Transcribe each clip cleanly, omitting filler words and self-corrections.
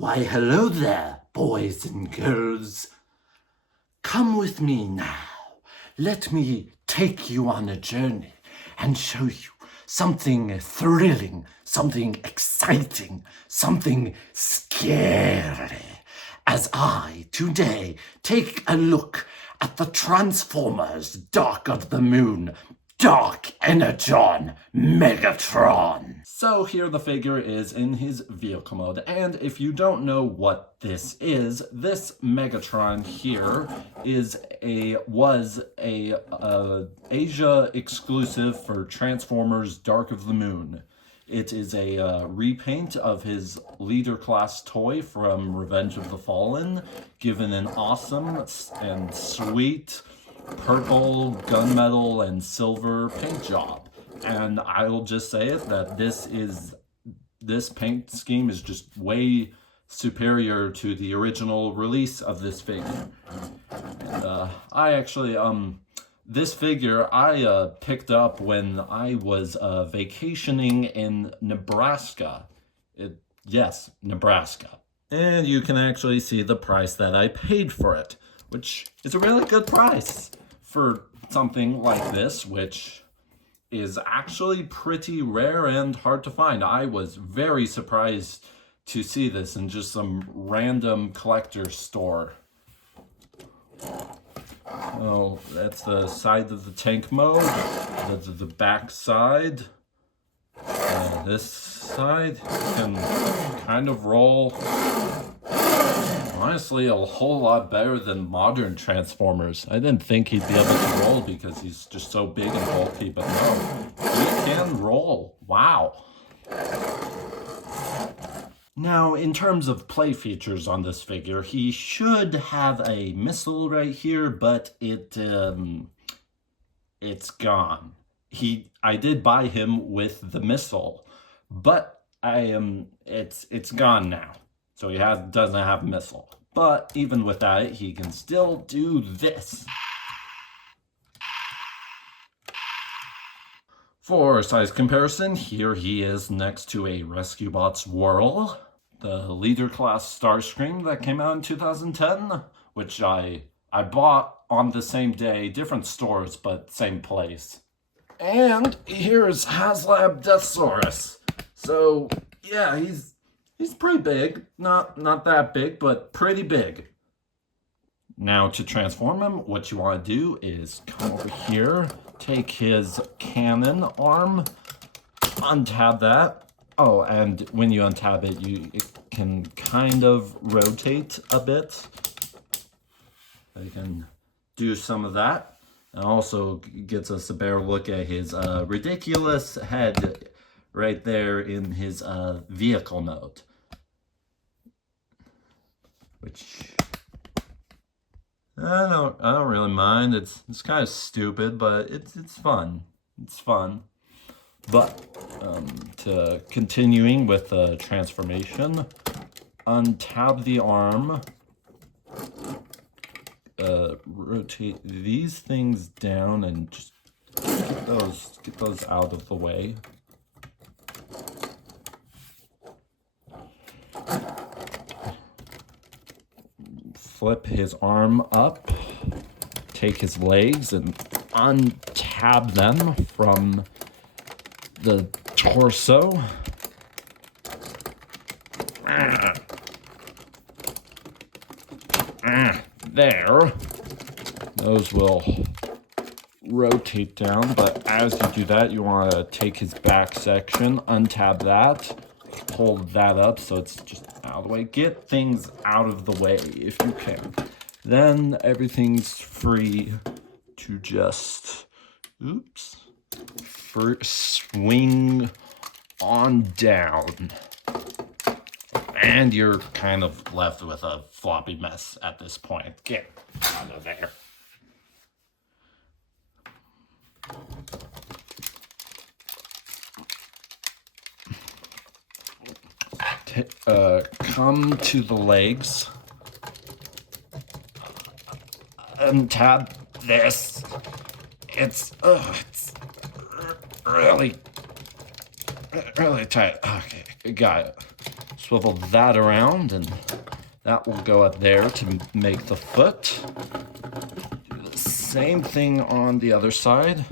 Why, hello there, boys and girls. Come with me now. Let me take you on a journey and show you something thrilling, something exciting, something scary. As I, today, take a look at the Transformers Dark of the Moon Dark Energon Megatron. So here the figure is in his vehicle mode, and if you don't know what this Megatron here was a Asia exclusive for Transformers Dark of the Moon. It is a repaint of his leader class toy from Revenge of the Fallen, given an awesome and sweet purple, gunmetal, and silver paint job. And I'll just say it that this paint scheme is just way superior to the original release of this figure. I actually this figure I picked up when I was vacationing in Nebraska. Yes, Nebraska. And you can actually see the price that I paid for it, which is a really good price for something like this, which is actually pretty rare and hard to find. I was very surprised to see this in just some random collector's store. Oh, that's the side of the tank mode. The back side. This side can kind of roll. Honestly, a whole lot better than modern Transformers. I didn't think he'd be able to roll because he's just so big and bulky, but no, he can roll. Wow. Now, in terms of play features on this figure, he should have a missile right here, but it's gone. I did buy him with the missile, but it's gone now. So he doesn't have a missile. But even without it, he can still do this. For size comparison, here he is next to a Rescue Bots Whirl, the Leader Class Starscream that came out in 2010, which I bought on the same day, different stores, but same place. And here's HasLab Deathsaurus. So, yeah, he's pretty big. Not that big, but pretty big. Now to transform him, what you want to do is come over here, take his cannon arm, untab that. Oh, and when you untab it, it can kind of rotate a bit. You can do some of that. And also gets us a better look at his ridiculous head right there in his vehicle mode. Which I don't really mind. It's kind of stupid, but it's fun. It's fun. But to continuing with the transformation, untab the arm, rotate these things down, and just get those out of the way. Flip his arm up, take his legs and untab them from the torso. There. Those will rotate down, but as you do that, you want to take his back section, untab that, hold that up so it's just out of the way. Get things out of the way if you can. Then everything's free to just, swing on down. And you're kind of left with a floppy mess at this point. Get out of there. Come to the legs. Untab this. It's really tight. Okay, got it. swivel that around, and that will go up there to make the foot. Do the same thing on the other side.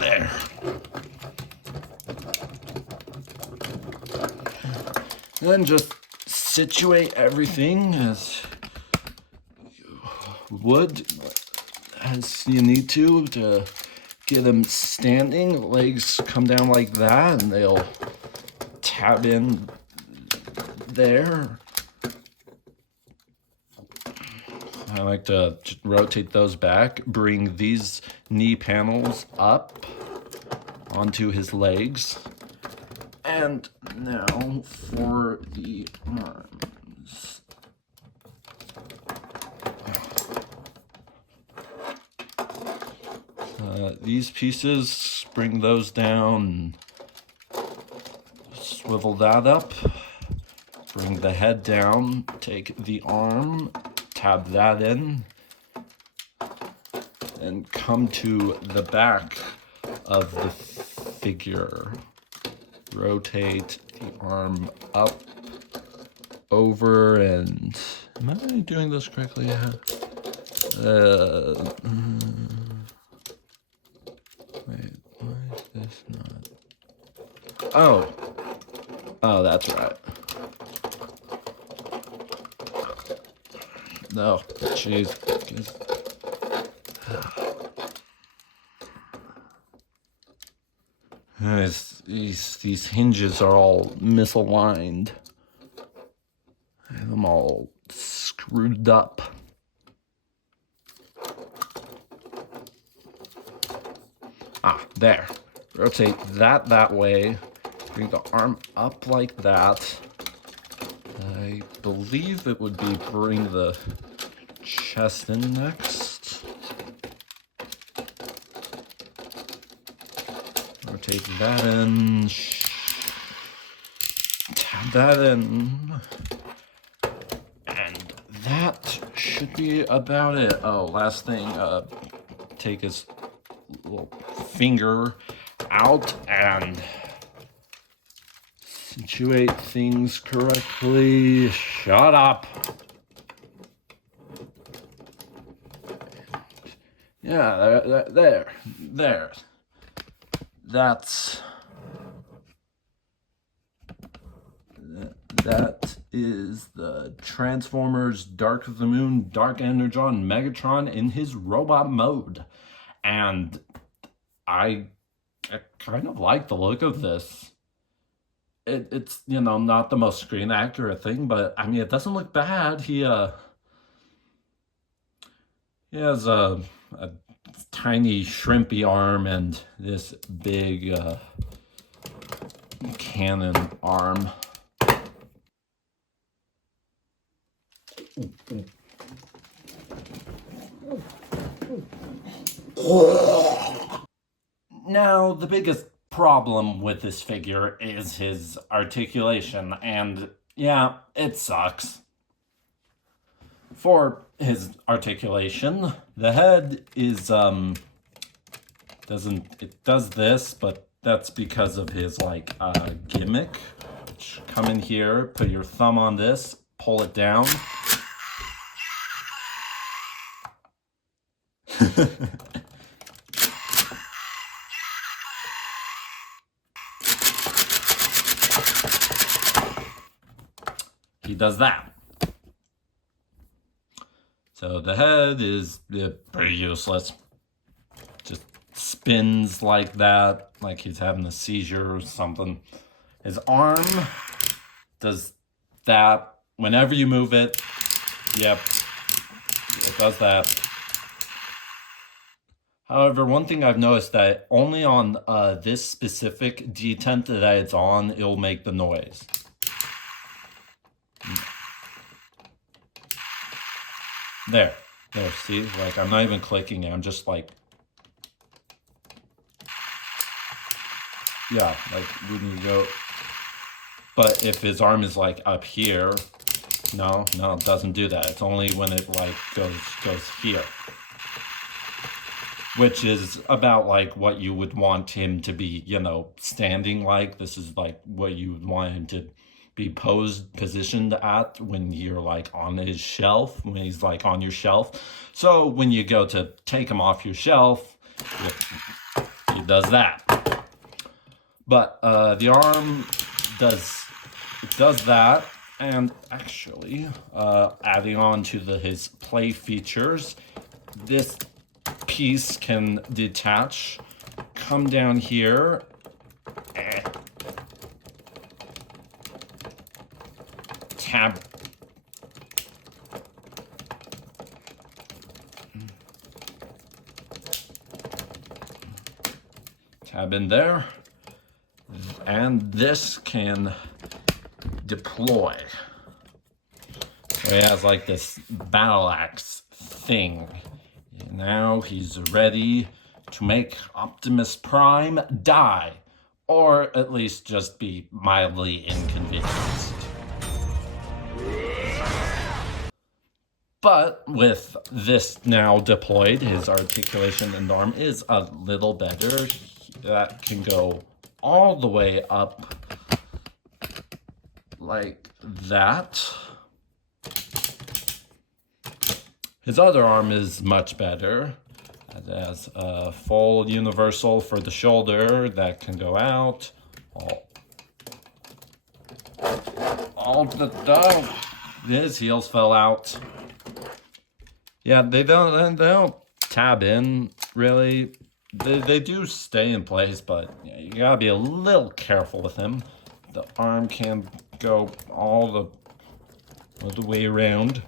There. Then just situate everything as you would, as you need to get them standing. Legs come down like that, and they'll tab in there. I like to rotate those back, bring these knee panels up onto his legs. And now for the arms. These pieces, bring those down, swivel that up, bring the head down, take the arm, tab that in, and come to the back of the figure. Rotate the arm up, over, and am I doing this correctly? Wait, why is this not? Oh, that's right. No, jeez. These hinges are all misaligned. I have them all screwed up. There. Rotate that way. Bring the arm up like that. I believe it would be bring the chest in next. Rotate that in. Tab that in. And that should be about it. Oh, last thing. Take his little finger out and situate things correctly. Shut up. Yeah, there. That is the Transformers Dark of the Moon Dark Energon Megatron in his robot mode. And I kind of like the look of this. It's, you know, not the most screen accurate thing, but I mean, it doesn't look bad. He has a tiny shrimpy arm and this big cannon arm. Now, the biggest problem with this figure is his articulation, and yeah, it sucks. For his articulation, the head is, it does this, but that's because of his, like, gimmick. Come in here, put your thumb on this, pull it down. He does that. So the head is pretty useless. Just spins like that, like he's having a seizure or something. His arm does that. Whenever you move it, yep, it does that. However, one thing I've noticed that only on this specific detent that it's on, it'll make the noise. There, see? Like, I'm not even clicking it, I'm just like... Yeah, like, we need to go... But if his arm is, like, up here, no, it doesn't do that. It's only when it like goes here. Which is about like what you would want him to be, you know, standing like. This is like what you would want him to be positioned at when you're like on his shelf, when he's like on your shelf. So when you go to take him off your shelf, he does that. But the arm does that, and actually adding on to his play features, this piece can detach, come down here, tab in there, and this can deploy. So he has like this battle axe thing. Now he's ready to make Optimus Prime die, or at least just be mildly inconvenienced. But with this now deployed, his articulation and arm is a little better. That can go all the way up like that. His other arm is much better. It has a full universal for the shoulder that can go out. His heels fell out. Yeah, they don't tab in really. They do stay in place, but yeah, you gotta be a little careful with them. The arm can go all the way around.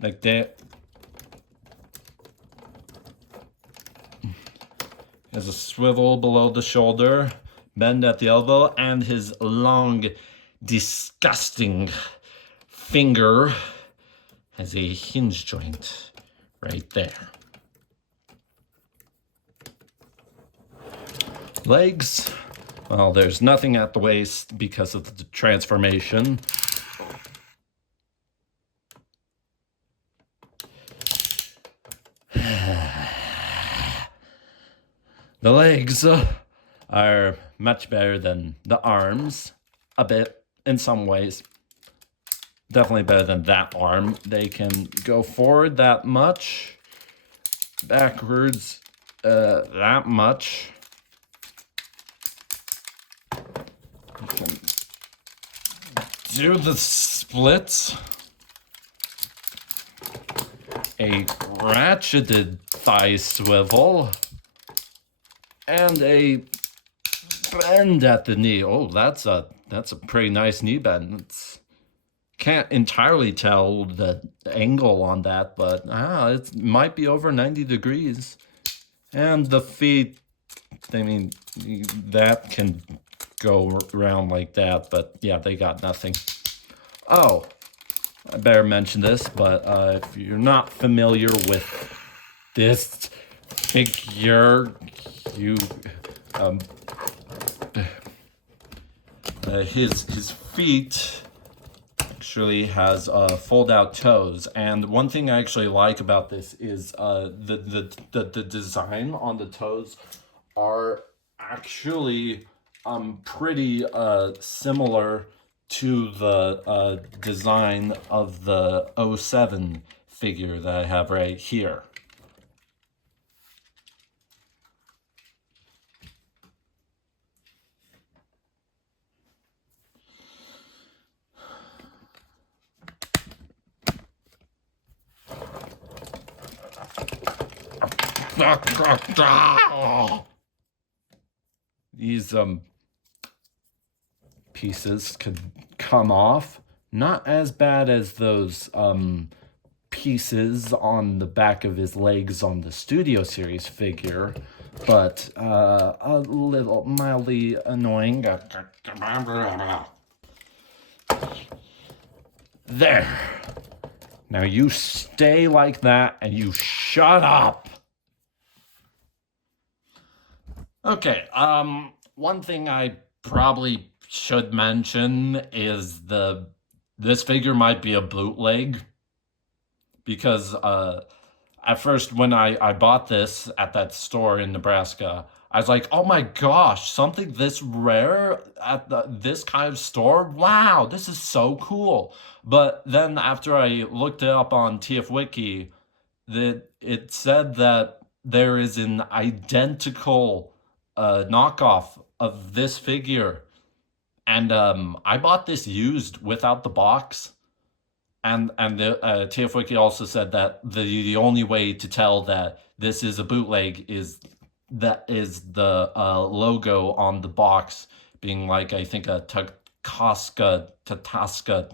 Like that. Has a swivel below the shoulder, bend at the elbow, and his long, disgusting finger has a hinge joint right there. Legs, well, there's nothing at the waist because of the transformation. The legs are much better than the arms, a bit in some ways. Definitely better than that arm. They can go forward that much, backwards that much. You can do the splits. A ratcheted thigh swivel. And a bend at the knee. Oh, that's a pretty nice knee bend. Can't entirely tell the angle on that, but it might be over 90 degrees. And the feet, I mean, that can go around like that, but yeah, they got nothing. Oh, I better mention this, but if you're not familiar with this figure, his feet actually has fold out toes, and one thing I actually like about this is the design on the toes are actually pretty similar to the design of the 07 figure that I have right here. These pieces could come off. Not as bad as those pieces on the back of his legs on the Studio Series figure, but a little mildly annoying. There. Now you stay like that and you shut up. Okay, one thing I probably should mention is the this figure might be a bootleg, because at first when I bought this at that store in Nebraska, I was like, oh my gosh, something this rare at this kind of store? Wow, this is so cool. But then after I looked it up on TF Wiki, that it said that there is an identical knockoff of this figure. And I bought this used without the box. And the TF Wiki also said that the only way to tell that this is a bootleg is the logo on the box being like, I think, a Tataska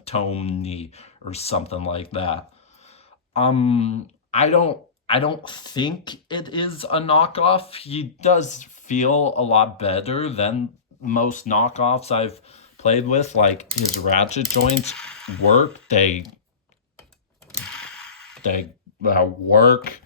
Tony or something like that. I don't think it is a knockoff. He does feel a lot better than most knockoffs I've played with. Like, his ratchet joints work. They work.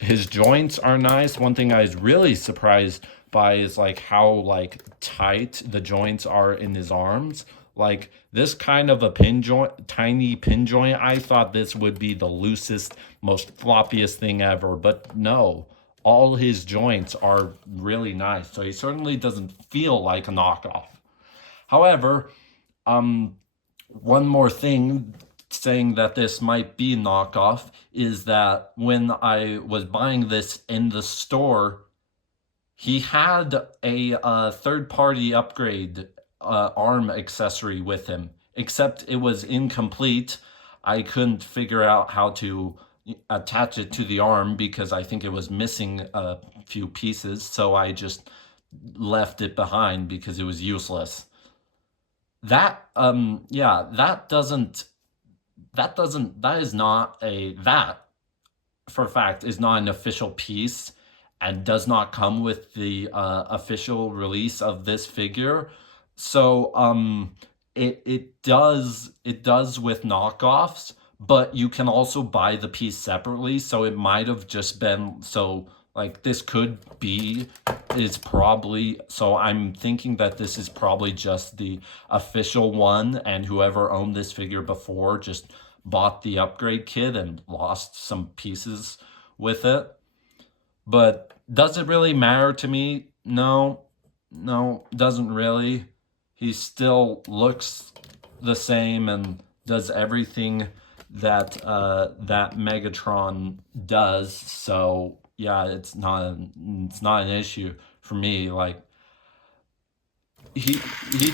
His joints are nice. One thing I was really surprised by is like how like tight the joints are in his arms. Like, this kind of a pin joint, tiny pin joint, I thought this would be the loosest, most floppiest thing ever, but no. All his joints are really nice, so he certainly doesn't feel like a knockoff. However, one more thing saying that this might be knockoff is that when I was buying this in the store, he had a third-party upgrade arm accessory with him, except it was incomplete. I couldn't figure out how to attach it to the arm because I think it was missing a few pieces, so I just left it behind because it was useless. That for a fact is not an official piece and does not come with the official release of this figure. So it does with knockoffs, but you can also buy the piece separately. So it might have just been, so like, this could be, it's probably, so I'm thinking that this is probably just the official one, and whoever owned this figure before just bought the upgrade kit and lost some pieces with it. But does it really matter to me? No, doesn't really. He still looks the same and does everything that that Megatron does. So yeah, it's not an issue for me. Like, he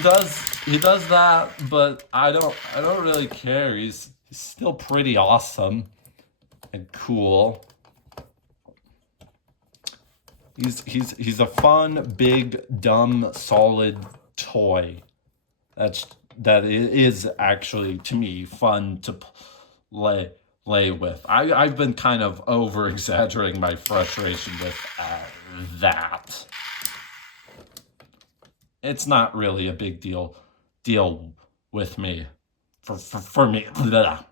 does that, but I don't really care. He's still pretty awesome and cool. He's a fun, big, dumb, solid toy. That is actually, to me, fun to play with. I've been kind of over exaggerating my frustration with that. It's not really a big deal with me. For me. Blah.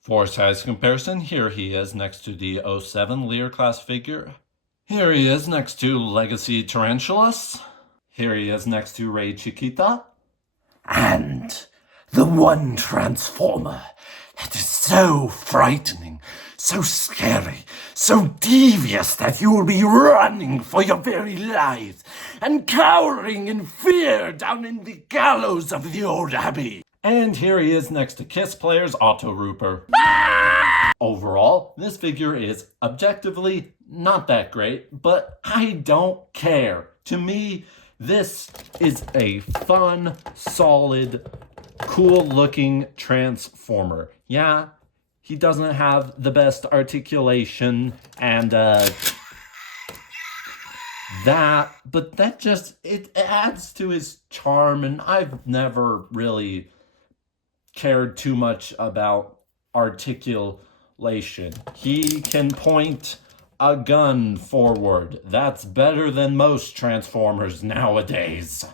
For size comparison, here he is next to the 07 Lear class figure. Here he is next to Legacy Tarantulas. Here he is next to Ray Chiquita. And the one transformer that is so frightening, so scary, so devious that you will be running for your very lives and cowering in fear down in the gallows of the old abbey. And here he is next to Kiss Player's Otto Rooper. Overall, this figure is objectively not that great, but I don't care. To me, this is a fun, solid, cool-looking Transformer. Yeah, he doesn't have the best articulation and but that just, it adds to his charm, and I've never really cared too much about articulation. He can point a gun forward. That's better than most Transformers nowadays.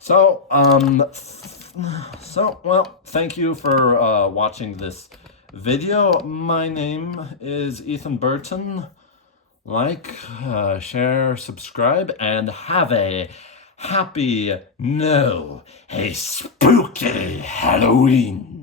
So, well, thank you for watching this video. My name is Ethan Burton. like, share, subscribe, and have a happy, no, a spooky Halloween.